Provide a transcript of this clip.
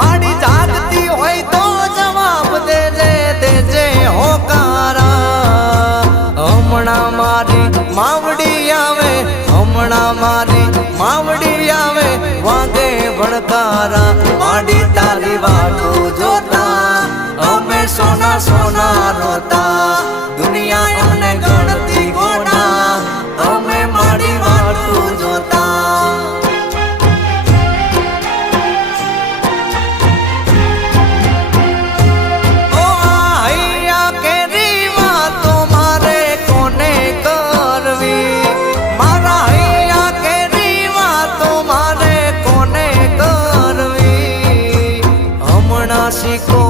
માડી જાગતી હોય તો જવાબ દેજે હોકારા હમણાં મારી માવડી આવે હમણાં મારી માવડી આવે વાગે ભડકારા માડી તારી વાટું જોતા અમે સોના સોના રોતા દુનિયા અમને ગણતી ગોડા અમે માડી વાટું જોતા શીખો